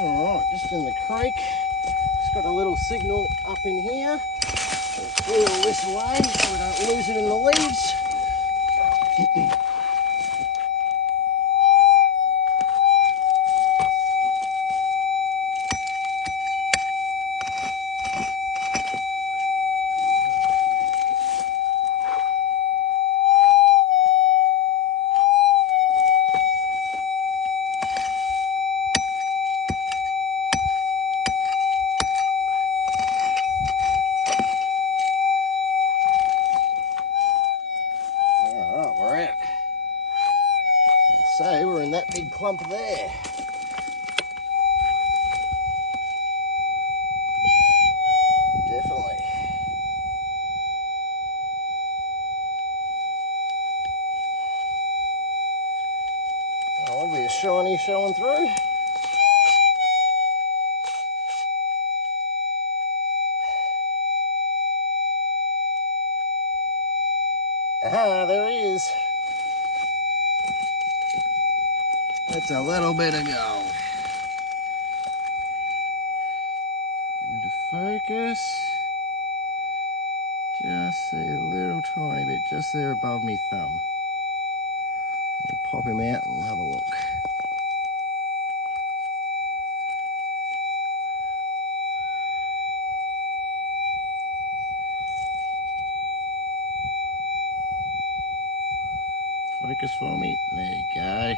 Alright, just in the creek. It's got a little signal up in here. Clear all this away so we don't lose it in the leaves. Alright, we're out. Let's say we're in that big clump there. Definitely. Oh, obvious shiny showing through. Aha, there he is. That's a little bit of gold. Into focus. Just see a little tiny bit just there above me thumb. I'll pop him out and have a look. Focus for me. There you go.